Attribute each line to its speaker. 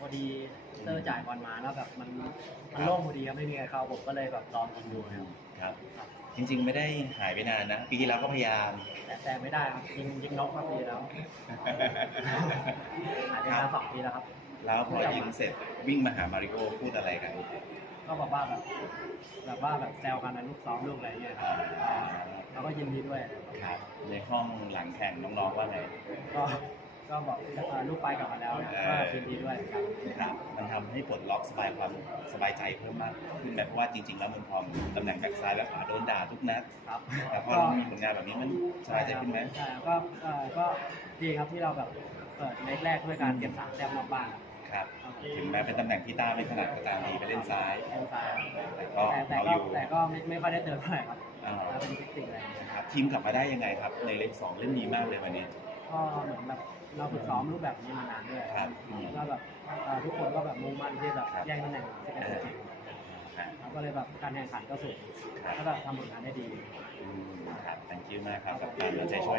Speaker 1: พอดีเตอร์จ่ายบอลมาแล้วแบบมันมันโล่งพอดีครับไม่มีใครเข้าผมก็เลยแบบลองยิงดูครับ
Speaker 2: ครับ จริง ๆ ไม่ได้หายไปนานนะ ปีที่แล้วก็พยายาม
Speaker 1: แต่แต่ไม่ได้ครับยิงยิงนกมาปีแล้วหายไปนานสองปีแล้วครับ
Speaker 2: แล้วพอยิงเสร็จวิ่งมาหามาริโอพูดอะไรกัน
Speaker 1: ก็บอกว่าแบบแบบว่าแบบแซวกันนะลูกซ้อมลูกอะไรเงี้ยครับเราก็ยินดีด้วย
Speaker 2: ครับในห้องหลังแข่งน้องๆว่าไง
Speaker 1: ก็ ก็บอกเอ่อลูกไปกลับมาแล้วนะก็ยินดีด้วยครับ
Speaker 2: ครับมันทำให้ปลดล็อกสบายความสบายใจเพิ่มมากขึ้นแบบเพราะว่าจริง ๆ แล้วเมืองทองตำแหน่งแบ็คซ้ายและขวาโดนด่าทุกนัด
Speaker 1: ครับ
Speaker 2: แต่พอเรามีผลงานแบบนี้มันสบายใจขึ้นไหม
Speaker 1: ใช่ครับก็เอ่อก็ดีครับที่เราแบบเปิดเล็กแรกด้วยการเก็บสามแต้มนอกบ้าน
Speaker 2: ครับ
Speaker 1: ครับ
Speaker 2: ถึงแม้เป็นตำแหน่งที่ต้าไม่ถนัดก็ตามดีไปเล่นซ้าย
Speaker 1: เล่นซ้ายครับ
Speaker 2: แต่ก็
Speaker 1: แต่แต่
Speaker 2: เอา
Speaker 1: ก็
Speaker 2: อยู่
Speaker 1: แต่ก็ไม่ไม่ค่อยได้เติมเท่าไหร่ครับ
Speaker 2: อ่า
Speaker 1: ถ้าเป็นเทคนิคอะไรอย่างเงี้ย
Speaker 2: ครับทีมกลับมาได้ยังไงครับ ในเลขสองเล่นดีมากเลยวันนี้
Speaker 1: ก็เหมือนแบบเราฝึกซ้อมรูปแบบนี้มานานด้วย
Speaker 2: ครับอืม
Speaker 1: แล้วแบบเอ่อทุกคนก็แบบมุ่งมั่นที่แบบแย่งตำแหน่งที่เป็นตัวจริง
Speaker 2: ครับ
Speaker 1: แล้วก็เลยแบบการแข่งขันก็สูง
Speaker 2: ครับ
Speaker 1: แล้วแบบทำผลงานได้ดี
Speaker 2: อืมครับ thank you มากครับกับการเอาใจช่วย